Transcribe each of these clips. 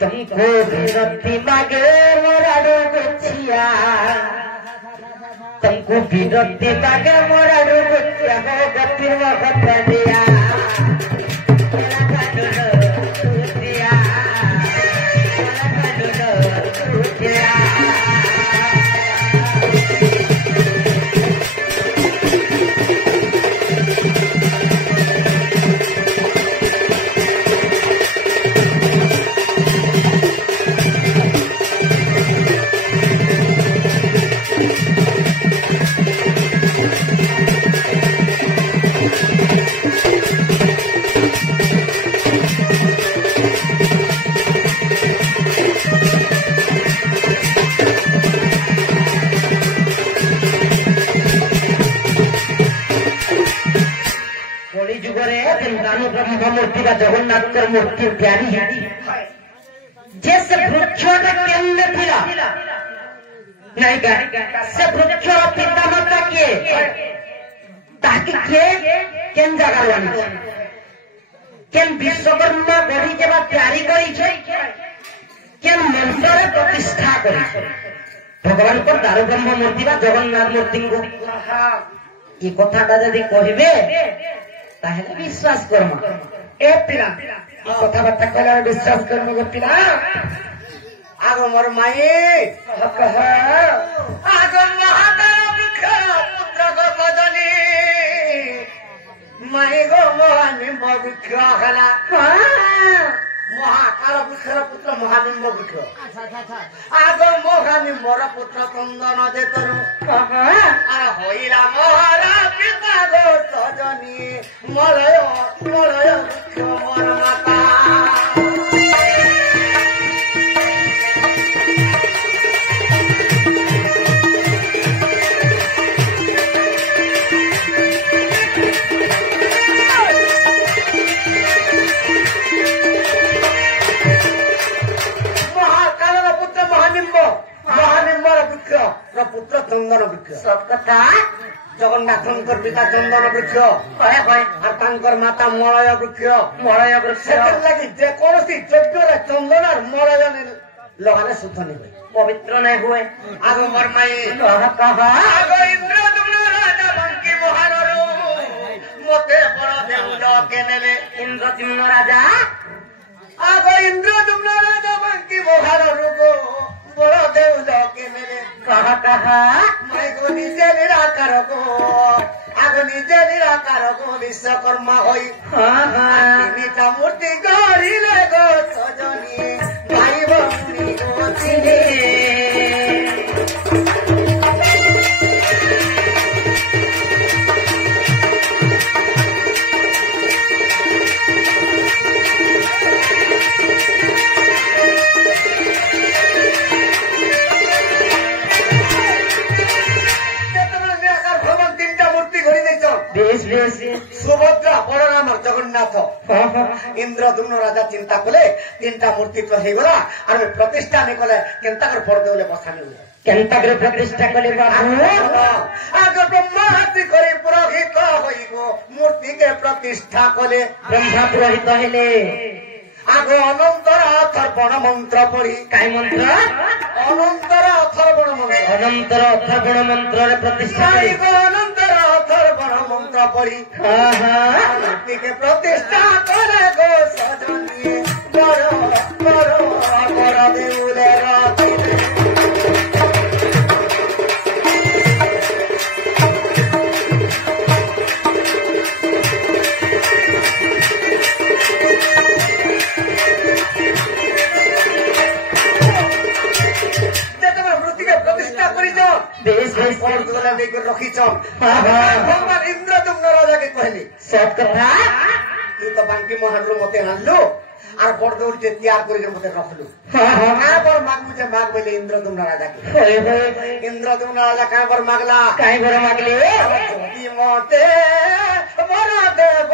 तुमको विरक्ति मागे मोराडो गुच्छिया तुमको विरक्ति मागे मोराडो गुच्छिया हो गतिर वक्त दिया मूर्ति का जगन्नाथ मूर्ति तैयारी जैसे वृक्षों केंद्र थिला नहीं से वृक्ष पिता माता किए ताकि केन जगह केन विश्वकर्मा गढ़ी के बाद तैयारी करी केन मंत्र प्रतिष्ठा करी भगवान को दारू ब्रह्म मूर्ति का जगन्नाथ मूर्ति को ये कथा यदि कहबे ताहले विश्वास कर्म ए पिला कथाबार्ता कले विश्वास कर्म गो पिला आगो मोर माई कह आगो महाकाल वृक्ष पुत्र गो बदनी माई गो महानिम्ब वृक्ष हला महाकाल वृक्ष पुत्र महानिम्ब वृक्ष आगो महानिम्बर पुत्र चंदन जेतनु होइला मोहरा पिता गो सजनी मलय मलय वृक्ष मोर माता पुत्र चंदन वृक्ष सब कथा जगन्नाथ पिता चंदन वृक्ष और माता मलय वृक्ष लगी जेकोसी यज्ञ चंदन और मलय लगाने शुद्ध नहीं हुए पवित्र नहीं हुए आग मरमाई आग इंद्रदुम्न राजा बंकी महानरु मते बड़ देउल केनेले इंद्रदुम्न राजा आग इंद्रदुम्न राजा बंकी महानरु को बड़ देउल केनेले कहा मैं को निजे निराकार को आग निजे निराकार को विश्वकर्मा होई निजा मूर्ति गढ़िले गो सजनी भाई भौणी गो चिले सुभद्रा बलराम जगन्नाथ इंद्रदुम्न राजा चिंता कले तीनटा मूर्ति तो हेगला और प्रतिष्ठा नहीं कले केनता कर पड़ देले बसानी केनता कर प्रतिष्ठा कले आग ब्रह्मा हाथी करी पुरोहित होइगो मूर्ति के प्रतिष्ठा कले ब्रह्मा पुरोहित हेले आग अनंतर अथर्वण मंत्र पढ़ी काय मंत्र अनंतर अथर्वण मंत्र रे प्रतिष्ठा अनंतर अथर्वण मंत्र पढ़ी मूर्ति के प्रतिष्ठा करे गो सजनी बड़ देउले राती भगवान इंद्रदुम्न राजा के कहली सब कथा तू तो बांकी महानरू मते आनलु और बड़दौड़ जे तैयार करी मते रखलु कहां पर मागू जे माग बोले इंद्रदुम्न राजा के इंद्रदुम्न राजा कहां पर मागला काई पर मागले ज्योति मते बड़ा देव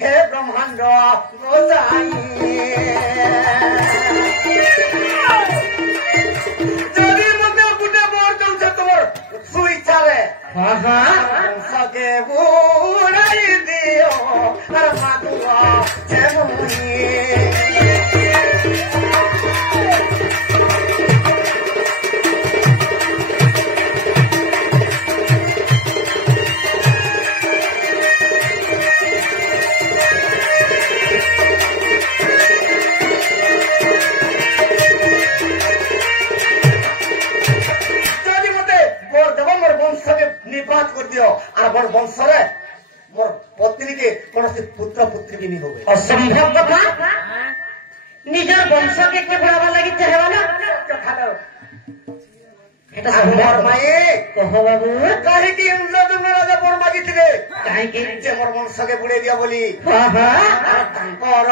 हे ब्रह्मांड गोसाई सके बुराई दियो मोर वंश रे मोर पत्नी के कौन से पुत्र पुत्री भी नहीं होवे असंभव कथा निजर वंश के बढ़ावा लगी चाहेवा ना এটা সম্ভব মায়ে কহ বাবু কাহে কি ইন্দ্রদম্ন রাজা বর মাগিছিলে কাহে কি যে মোর বংশকে বুড়ে দিয়া বলি বাবা তাঙ্কর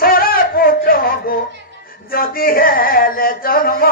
সরে পুত্র গো যদি হেলে জন্ম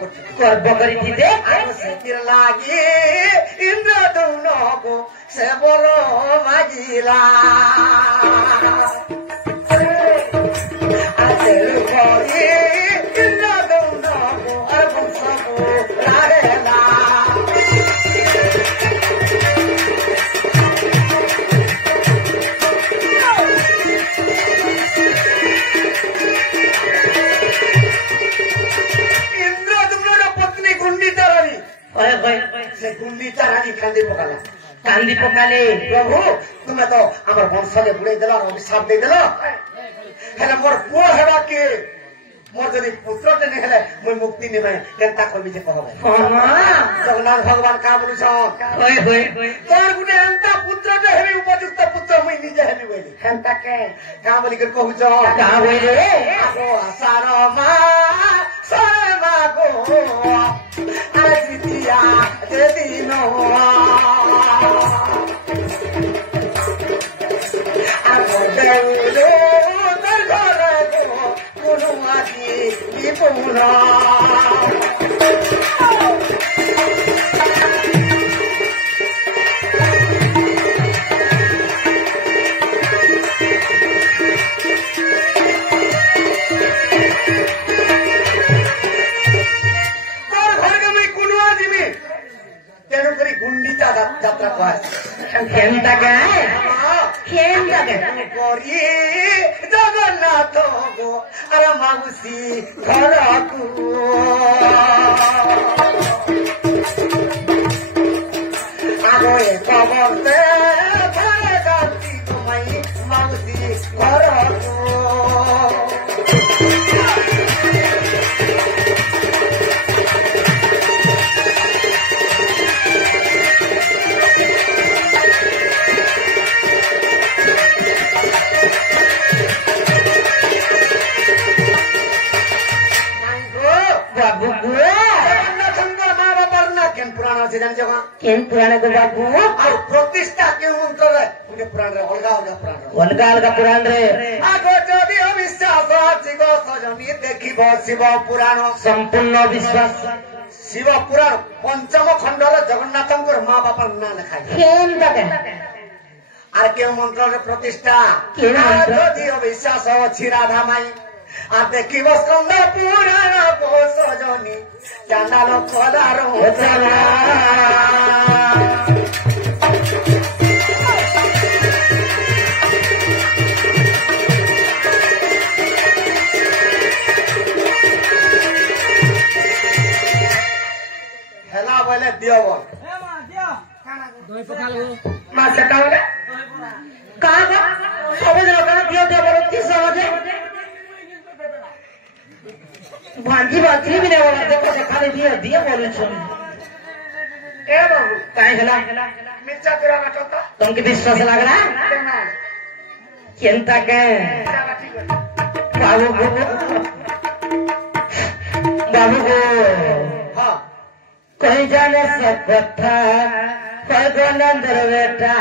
গর্ব করিতে লাগি ইন্দ্রদম্ন সে বড় মাগিলা ইন্দ্রদম্ন আর বংশ রাগেলা কান্দি পকালে প্রভু তুমি তো আমার বংশকে বুড়াই দেল আর অভিশাপ দিয়ে দেল হেলে মোর পুଅ হেবা কি মোর যদি পুত্রଟେ নি হেলে মুই মুক্তি নেবে কেনতা করবি যে কহবে জগন্নাথ ভগবান কা বলুছ তোর গুনে এন্তা পুত্রଟେ হেবি উপযুক্ত পুত্র মুই নিজে হেবি বলি হেন্তা কে কা বলি করে কহুছ কা বইলে আগো আসার মা সরে মা গো আজ দিয়া যেদিন আগো দেউলো তোর ঘরে গো কোনো আদি বিপুনা যাত্রা কয় খেলটা গায় খেলটা গায় করি জগন্নাথ গো আর মাগুসি ঘরকু আগে কবরতে ঘরে যাচ্ছি তোমায় মাগুসি ঘরকু কেন পুরাণ গো বাবু আর প্রতিষ্ঠা কেউ মন্ত্রে পুরাণে অলগা অলগা পুরাণ অলগা অলগা পুরাণ রে আগো যদি অবিশ্বাস আছে গো সজনী দেখিব শিব পুরাণ সম্পূর্ণ বিশ্বাস শিব পুরাণ পঞ্চম খণ্ডর জগন্নাথঙ্কর মা বাপার না লেখা আর কেউ মন্ত্রে প্রতিষ্ঠা যদি অবিশ্বাস ଅଛି রাধা মাই আর দেখিব স্কন্দ পুরাণ সজনী চাঁদাল পদার হেলা বলে দিও বল মা সেটা বলে কাজ সবে লোকেরা দিও দিও বলো কি সমাজে ভাঞ্জি বাঁচলি भी नहीं बोला देखो खाली दिए दिए बोले सुन ए बाबू काहे हला मिर्चा तेरा काटता तुमके विश्वास लग रहा चिंता के बाबू को हां कहीं जाने से कथा कोई गोनंदर बेटा